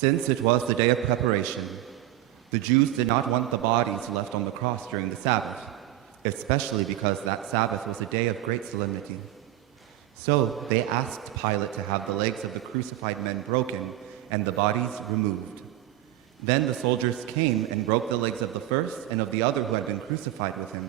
Since it was the day of preparation, the Jews did not want the bodies left on the cross during the Sabbath, especially because that Sabbath was a day of great solemnity. So they asked Pilate to have the legs of the crucified men broken and the bodies removed. Then the soldiers came and broke the legs of the first and of the other who had been crucified with him.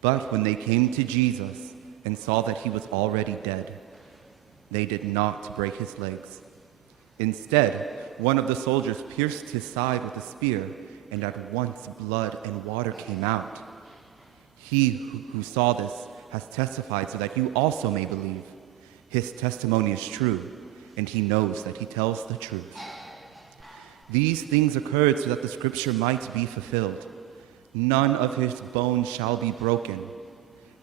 But when they came to Jesus and saw that he was already dead, they did not break his legs. Instead, one of the soldiers pierced his side with a spear, and at once blood and water came out. He who saw this has testified so that you also may believe. His testimony is true, and he knows that he tells the truth. These things occurred so that the scripture might be fulfilled. None of his bones shall be broken.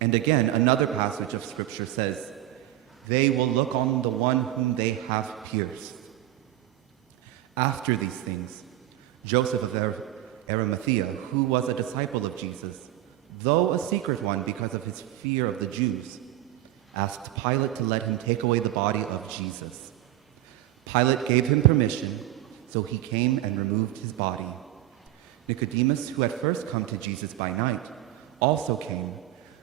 And again, another passage of scripture says, they will look on the one whom they have pierced. After these things, Joseph of Arimathea, who was a disciple of Jesus, though a secret one because of his fear of the Jews, asked Pilate to let him take away the body of Jesus. Pilate gave him permission, so he came and removed his body. Nicodemus, who had first come to Jesus by night, also came,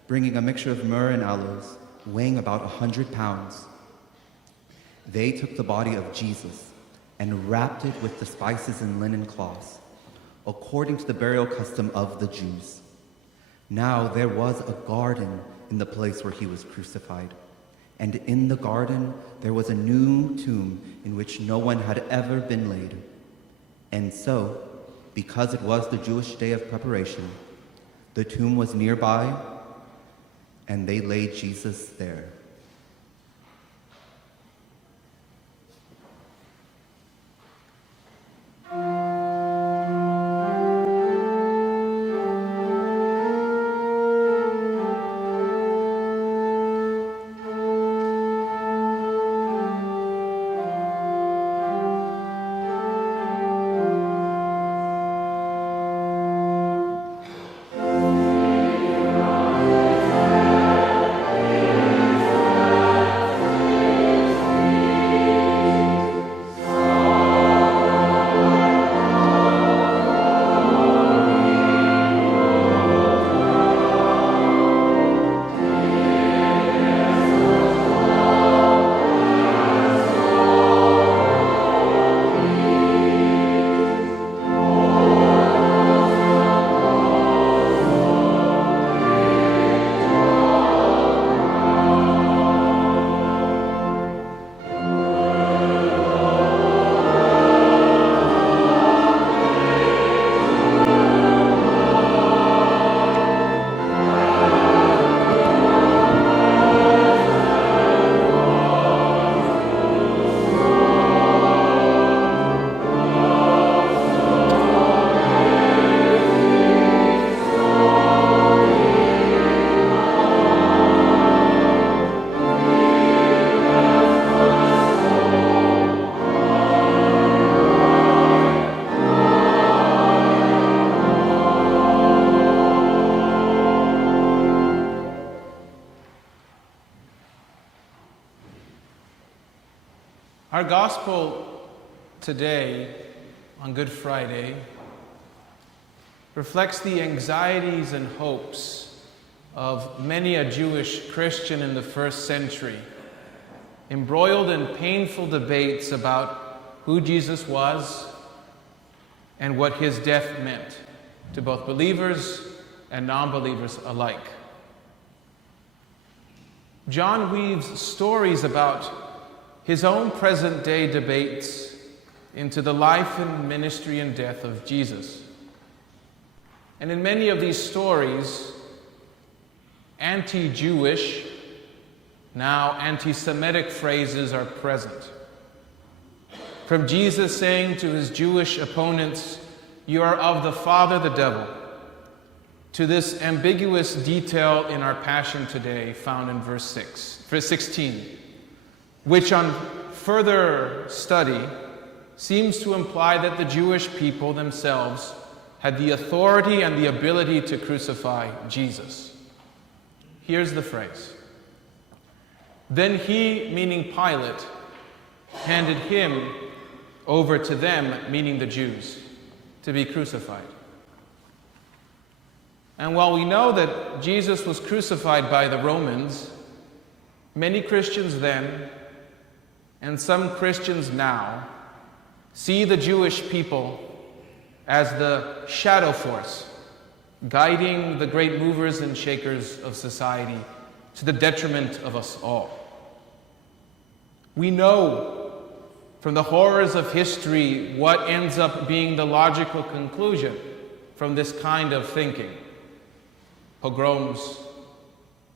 bringing a mixture of myrrh and aloes, weighing about 100 pounds. They took the body of Jesus and wrapped it with the spices in linen cloths, according to the burial custom of the Jews. Now there was a garden in the place where he was crucified, and in the garden there was a new tomb in which no one had ever been laid. And so, because it was the Jewish day of preparation, the tomb was nearby, and they laid Jesus there. Our gospel today, on Good Friday, reflects the anxieties and hopes of many a Jewish Christian in the first century, embroiled in painful debates about who Jesus was and what his death meant to both believers and non-believers alike. John weaves stories about his own present-day debates into the life and ministry and death of Jesus. And in many of these stories, anti-Jewish, now anti-Semitic phrases are present. From Jesus saying to his Jewish opponents, "You are of the father, the devil," to this ambiguous detail in our Passion today found in verse 16, which on further study seems to imply that the Jewish people themselves had the authority and the ability to crucify Jesus. Here's the phrase. "Then he," meaning Pilate, "handed him over to them, meaning the Jews, to be crucified. And while we know that Jesus was crucified by the Romans, many Christians then, and some Christians now, see the Jewish people as the shadow force, guiding the great movers and shakers of society to the detriment of us all. We know from the horrors of history what ends up being the logical conclusion from this kind of thinking. Pogroms,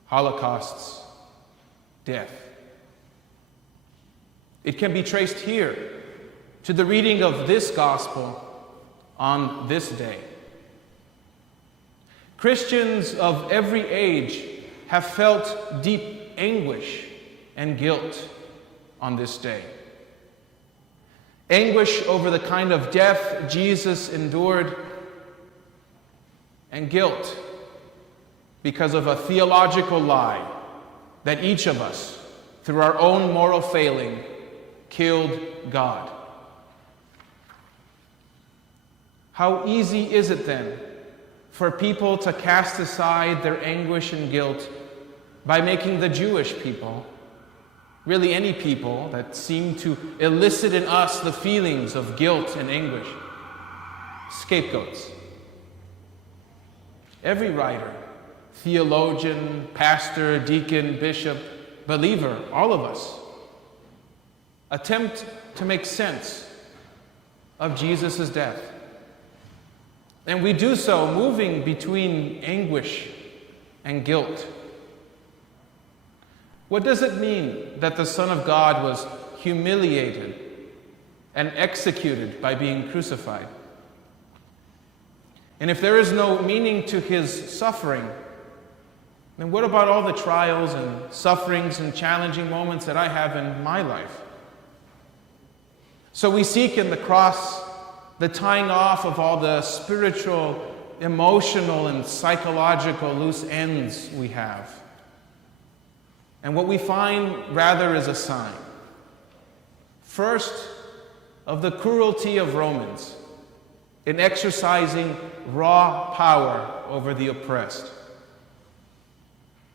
holocausts, death. It can be traced here to the reading of this gospel on this day. Christians of every age have felt deep anguish and guilt on this day. Anguish over the kind of death Jesus endured, and guilt because of a theological lie that each of us, through our own moral failing, killed God. How easy is it then for people to cast aside their anguish and guilt by making the Jewish people, really any people that seem to elicit in us the feelings of guilt and anguish, scapegoats? Every writer, theologian, pastor, deacon, bishop, believer, all of us, attempt to make sense of Jesus' death. And we do so moving between anguish and guilt. What does it mean that the Son of God was humiliated and executed by being crucified? And if there is no meaning to his suffering, then what about all the trials and sufferings and challenging moments that I have in my life? So we seek in the cross the tying off of all the spiritual, emotional, and psychological loose ends we have. And what we find rather is a sign. First, of the cruelty of Romans in exercising raw power over the oppressed.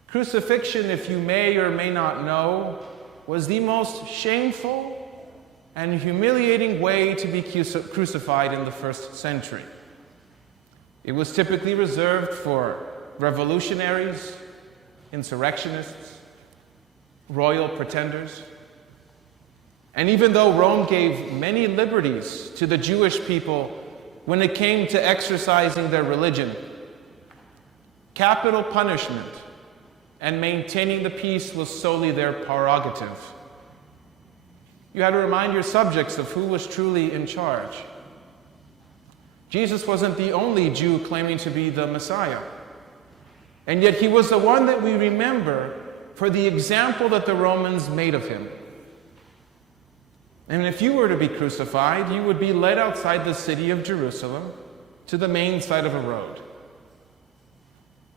Crucifixion, if you may or may not know, was the most shameful and humiliating way to be crucified in the first century. It was typically reserved for revolutionaries, insurrectionists, royal pretenders. And even though Rome gave many liberties to the Jewish people when it came to exercising their religion, capital punishment and maintaining the peace was solely their prerogative. You had to remind your subjects of who was truly in charge. Jesus wasn't the only Jew claiming to be the Messiah. And yet he was the one that we remember for the example that the Romans made of him. And if you were to be crucified, you would be led outside the city of Jerusalem to the main side of a road.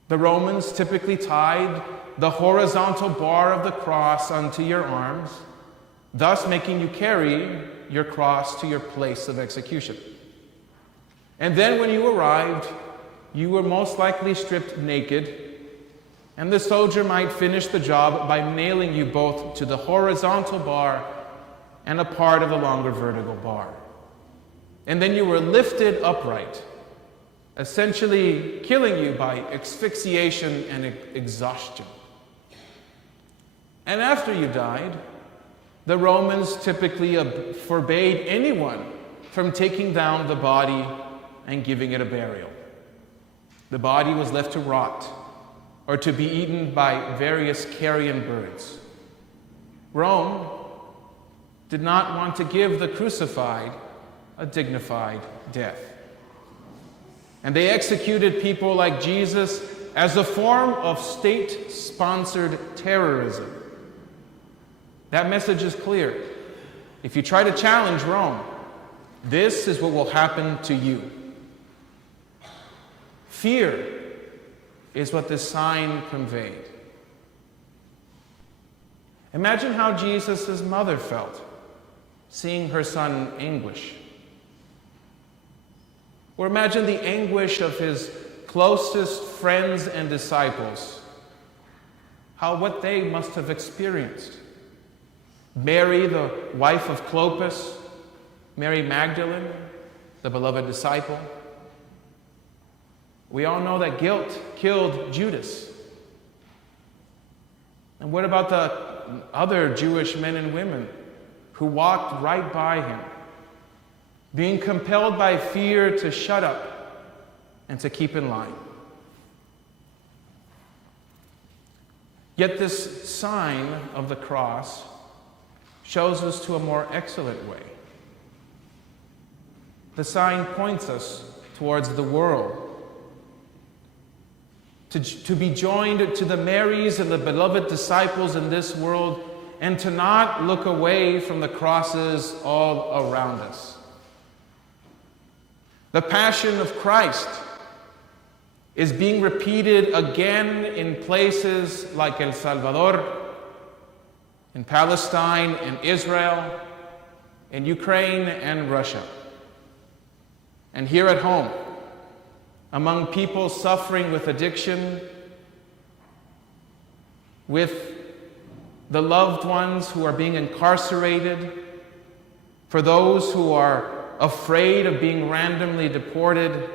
The Romans typically tied the horizontal bar of the cross onto your arms, thus making you carry your cross to your place of execution. And then when you arrived, you were most likely stripped naked, and the soldier might finish the job by nailing you both to the horizontal bar and a part of the longer vertical bar. And then you were lifted upright, essentially killing you by asphyxiation and exhaustion. And after you died, the Romans typically forbade anyone from taking down the body and giving it a burial. The body was left to rot or to be eaten by various carrion birds. Rome did not want to give the crucified a dignified death. And they executed people like Jesus as a form of state-sponsored terrorism. That message is clear. If you try to challenge Rome, this is what will happen to you. Fear is what this sign conveyed. Imagine how Jesus' mother felt seeing her son anguish. Or imagine the anguish of his closest friends and disciples, what they must have experienced. Mary, the wife of Clopas, Mary Magdalene, the beloved disciple. We all know that guilt killed Judas. And what about the other Jewish men and women who walked right by him, being compelled by fear to shut up and to keep in line? Yet this sign of the cross shows us to a more excellent way. The sign points us towards the world, to be joined to the Marys and the beloved disciples in this world, and to not look away from the crosses all around us. The Passion of Christ is being repeated again in places like El Salvador, in Palestine, in Israel, in Ukraine and Russia. And here at home, among people suffering with addiction, with the loved ones who are being incarcerated, for those who are afraid of being randomly deported,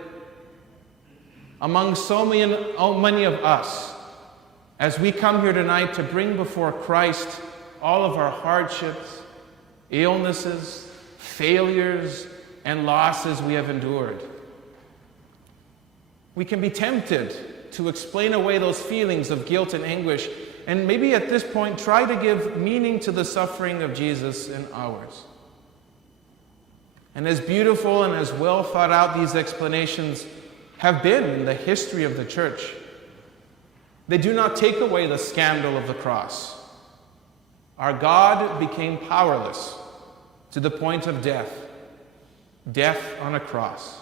among so many of us, as we come here tonight to bring before Christ all of our hardships, illnesses, failures, and losses we have endured. We can be tempted to explain away those feelings of guilt and anguish, and maybe at this point try to give meaning to the suffering of Jesus and ours. And as beautiful and as well thought out these explanations have been in the history of the church, they do not take away the scandal of the cross. Our God became powerless to the point of death on a cross.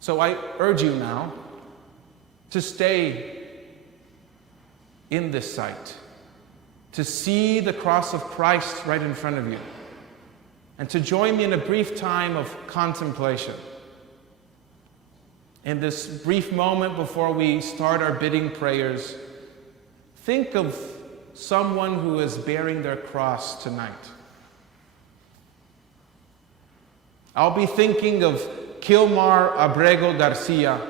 So I urge you now to stay in this sight, to see the cross of Christ right in front of you, and to join me in a brief time of contemplation. In this brief moment before we start our bidding prayers, think of someone who is bearing their cross tonight. I'll be thinking of Kilmar Abrego Garcia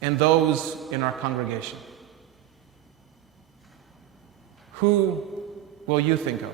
and those in our congregation. Who will you think of?